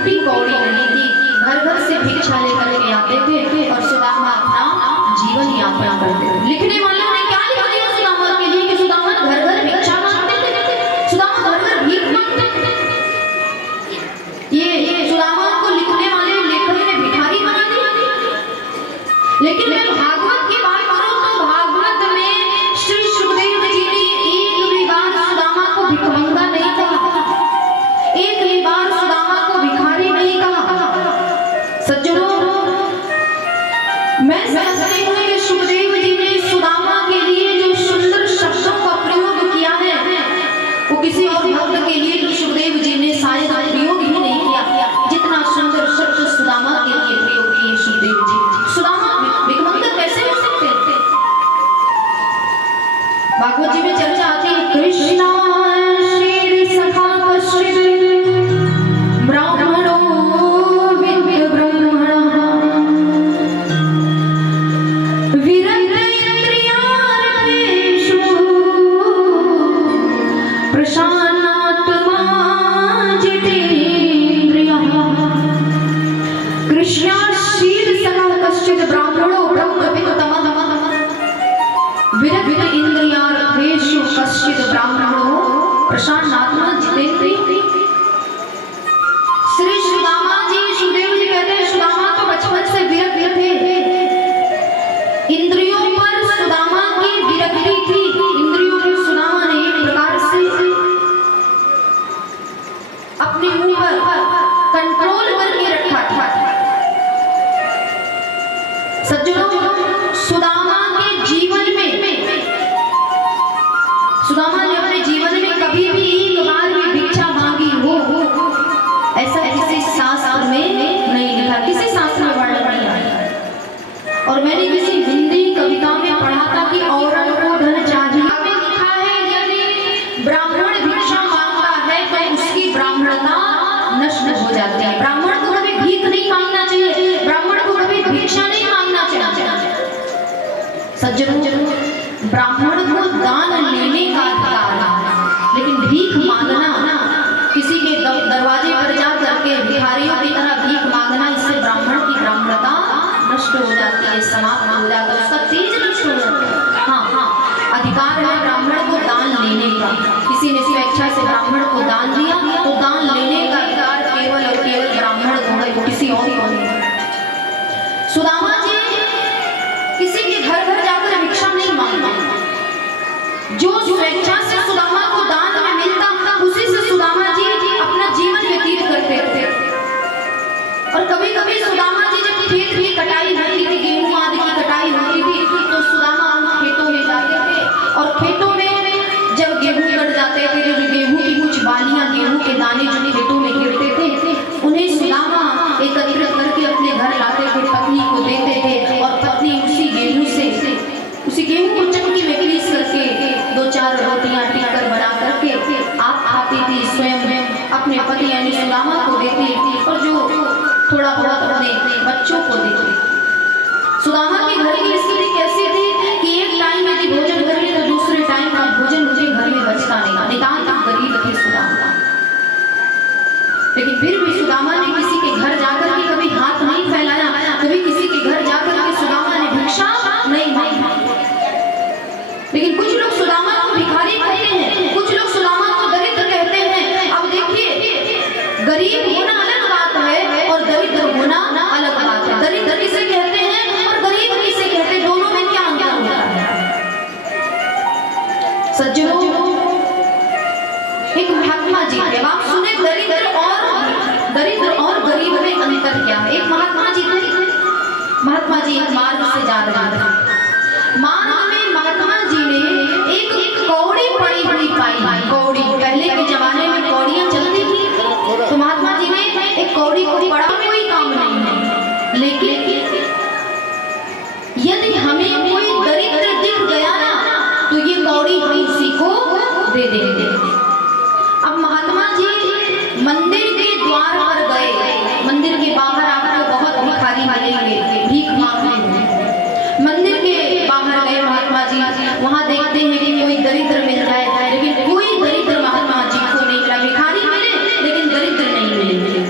रूपी कौड़ी नहीं थी। घर घर से भिक्षा लेकर के आते थे और सुदामा अपना जीवन यापन करते थे। लिखने वालों ने क्या लिख दिया सुदामा के लिए कि सुदामा घर घर भिक्षा मांगते थे, सुदामा घर घर भीख मांगते थे। ये सुदामा को लिखने वाले लेखक ने भिखारी बना दिया। लेकिन मैं भागवत की बात करूं तो भागवत में श्री सुखदेव जी ने एक भी बार सुदामा को भिखमंगा नहीं कहा, एक भी बार सुदामा को भिखारी नहीं कहा। सज्जनों, मैं समझती हूँ कि सुखदेव जी ने सुदामा के लिए जो सुंदर शब्दों का प्रयोग किया है वो किसी और भक्त के लिए तो सुखदेव जी ने शायद प्रयोग ही नहीं किया जितना सुंदर शब्द सुदामा के लिए प्रयोग किए सुखदेव जी। सुदामा भिखमंगा कैसे हो सकते थे? भागवत जी में चर्चा आती है, कृष्णा शीर सखा कश्यप ब्राह्मणो विद्य ब्रह्मणः विरक्त इंद्रियार्थेषु प्रशान्तात्मा जितेन्द्रियः। कृष्णा शीर सखा कश्चित् ब्राह्मणो ब्रह्मवित्तमः विरक्त इंद्रियार्थेषु कश्चित् ब्राह्मणो प्रशान्तात्मा जितेन्द्रियः। श्री सुदामा जी, सुखदेव जी कहते हैं सुदामा तो बचपन से विरक्त थे, इंद्रियों पर सुदामा की विरक्ति थी। इंद्रियों पर सुदामा ने एक प्रकार से अपने मुंह पर कंट्रोल करके रखा था। सज्जनों, सुदामा के जीवन में सुदामा ने अपने जीवन में कभी भी एक बार भी भिक्षा मांगी हो ऐसा किसी शास्त्र में नहीं लिखा, किसी शास्त्र में वर्णन नहीं आया। और मैंने किसी हिंदी कविता में पढ़ा था कि औरत को धन चाहिए, आगे लिखा है यदि ब्राह्मण भिक्षा मांगता है तो उसकी ब्राह्मणता नष्ट हो जाती है। ब्राह्मण को कभी भीख नहीं मांगना चाहिए, ब्राह्मण को कभी भिक्षा नहीं मांगना चाहिए। सज्जनों, ब्राह्मण को दान लेने का अधिकार है, लेकिन भीख मांगना, किसी के दरवाजे पर जा करके भिखारियों की तरह भीख मांगना, इससे ब्राह्मण की ब्राह्मणता नष्ट हो जाती है, समाप्त हो जाता है, उसका तेज नष्ट हो जाता है। हाँ, अधिकार है ब्राह्मण को दान लेने का। किसी ने स्वेच्छा से ब्राह्मण को दान दिया तो दान लेने का अधिकार केवल और केवल ब्राह्मण को है, किसी और को नहीं। सुदामा जी किसी के घर घर जाकर भिक्षा नहीं मांगता, जो स्वेच्छा से सुदामा को दान में मिलता उसी से सुदामा जी अपना जीवन व्यतीत करते थे। और कभी कभी सुदामा जी जब खेत की कटाई होती थी, गेहूं आदि की कटाई होती थी, तो सुदामा उन खेतों में जाते थे और खेतों में जब गेहूं कट जाते थे, जो गेहूं की कुछ बालियां, गेहूं के दाने जो खेतों में गिरते थे, उन्हें सुदामा एकत्रित करके अपने घर लाते थे, पत्नी को देते थे और पत्नी उसी गेहूं को चक्की में पीस करके 2-4 रोटियां टिक्कर बना करके आप खाती थी, स्वयं अपने पति यानी सुदामा को देती और जो थोड़ा बहुत अपने बच्चों को देती। सुदामा के घर की स्थिति कैसी थी कि एक टाइम यदि भोजन कर ले तो दूसरे टाइम का भोजन मुझे घर में बचता नहीं, नितांत गरीब थे सुदामा। लेकिन फिर भी सुदामा ने किसी के घर जाकर के कभी हाथ नहीं फैलाया, कभी किसी के घर जाकर के सुदामा ने भिक्षा नहीं मांगी। लेकिन कुछ लोग सुदामा को भिखारी कहते हैं, कुछ लोग सुदामा को दरिद्र कहते हैं। अब देखिए, गरीब होना अलग बात है और दरिद्र होना अलग बात है। दरिद्र किसे कहते हैं और गरीब किसे कहते हैं, दोनों में क्या अंतर होता है? सज्जनों, एक महात्मा जी थे, आप सुने दरिद्र और गरीब में अंतर क्या है? एक महात्मा जी थे, महात्मा जी एक मार्ग से जा रहे थे, मार्ग में महात्मा जी ने एक कौड़ी पड़ी हुई पाई। कौड़ी, पहले के जमाने में कौड़ियां चलती थी, तो महात्मा जी ने एक कौड़ी को पड़ा, कोई काम नहीं है, लेकिन यदि हमें कोई दरिद्र दिख गया ना तो ये कौड़ी हम उसी को दे देंगे। अब महात्मा जी मंदिर के द्वार पर गए, मंदिर के बाहर आपको बहुत भिखारी मिलेंगे, भीख मांगने। मंदिर के बाहर गए महात्मा जी, वहां देखते हैं कि कोई दरिद्र मिल जाए, लेकिन कोई दरिद्र महात्मा जी को नहीं मिला। भिखारी मिले लेकिन दरिद्र नहीं मिले।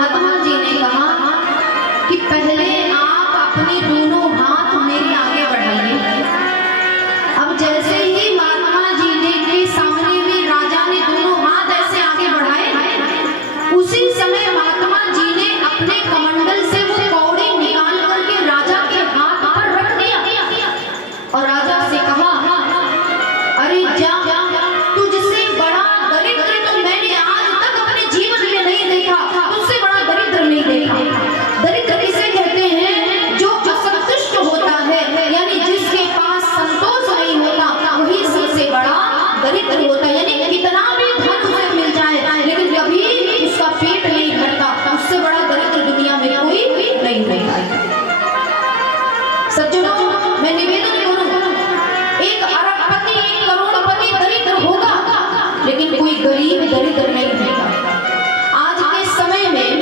महात्मा जी ने कहा कि पहले आप अपने दोनों हाथ मेरे आगे बढ़ाइए। अब जैसे ही महात्मा जी ने के सामने में राजा ने दोनों हाथ ऐसे आगे बढ़ाए, उसी समय महात्मा जी ने अपने कमंडल से वो कौड़ी निकाल करके राजा के हाथ पर रख दिया और राजा से कहा, अरे जा, तुझसे बड़ा दरिद्र तो मैंने आज तक अपने जीवन में नहीं देखा, तुझसे बड़ा दरिद्र नहीं देखा। दरिद्र किसे कहते हैं? जो असंतुष्ट होता है, यानी जिसके पास संतोष नहीं होता, वही सबसे बड़ा दरिद्र होता है। यानी कितना भी धन उसे मिल जाए लेकिन कभी उसका पेट नहीं भरता, उससे बड़ा दरिद्र दुनिया में कोई नहीं होता। सज्जनों, मैं निवेदन करूं, एक अरबपति, एक करोड़पति दरिद्र होगा लेकिन कोई गरीब दरिद्र नहीं होगा। आज के समय में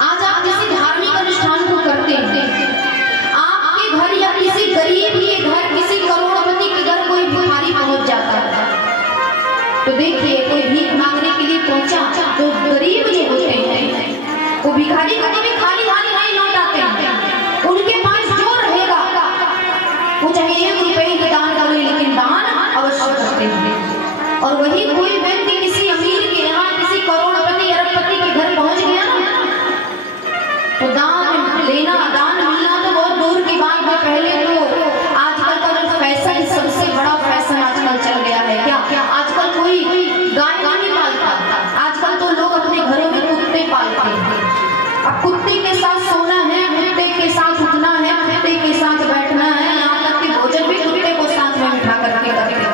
आज आप किसी धार्मिक अनुष्ठान को करते हैं, आपके घर या किसी गरीब के घर, किसी करोड़पति के घर कोई भिखारी पहुंच जाता है, तो देखिए कोई भीख मांगने के लिए पहुंचा तो गरीब जो होते हैं वो भिखारी को कभी खाली हाथ नहीं लौटाते हैं। उनके पास जो रहेगा वो चाहे 1 रुपए ही दान करे लेकिन दान अवश्य करते हैं। और वही कोई व्यक्ति किसी अमीर के यहाँ, किसी करोड़पति अरबपति के घर पहुंच गया ना, तो दान लेना, दान मिलना तो बहुत दूर की बात है। पहले तो आजकल का जो फैशन, सबसे बड़ा फैशन आजकल चल गया है क्या, आजकल कोई गाय नहीं पालता, आजकल तो लोग अपने घरों में कुत्ते पालते हैं। अब कुत्ते के साथ सोना है, कुत्ते के साथ उठना है, कुत्ते के साथ बैठना है, यहाँ तक कि भोजन भी कुत्ते को साथ में बिठा करके करते हैं।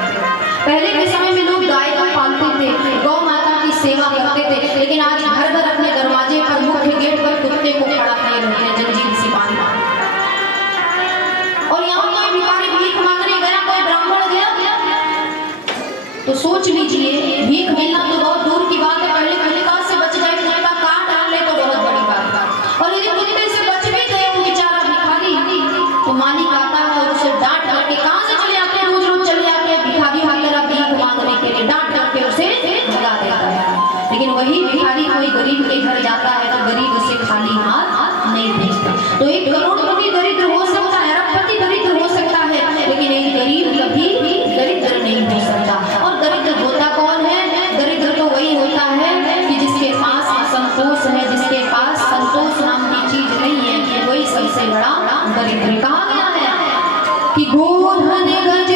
पहले के समय में लोग गाय को पालते थे, गौ माता की सेवा करते थे, लेकिन आज घर घर अपने दरवाजे पर, मुख्य गेट पर कुत्ते को खड़ा किए रहते हैं जंजीर से बांध। और यहाँ कोई भिखारी भीख मांगने गया, कोई ब्राह्मण गया तो सोच लीजिए, भीख मिलना तो बहुत दूर की बात है, पहले कुत्ता से बच जाए, कुत्ता काट डाले तो बहुत बड़ी बात है। और यदि कुत्ते से बच भी गए वो बेचारा भिखारी, तो मालिक आता है और उसे डांट करके, कहाँ से चले आते हैं, रोज रोज चले आते हैं भिखारी वगैरह भीख मांगने के लिए, डांट करके उसे भगा देता है। लेकिन वही भिखारी कोई गरीब के घर जाता है तो गरीब उसे खाली हाथ नहीं भेजता। तो एक करोड़पति दरिद्र हो सकता है, अरबपति दरिद्र हो सकता है, लेकिन एक गरीब कभी दरिद्र नहीं हो सकता। और दरिद्र होता कौन है? दरिद्र तो वही होता है कि जिसके पास असंतोष है, जिसके पास संतोष नाम की चीज नहीं है, वही सबसे बड़ा दरिद्र। कहा गया है कि गोधन गज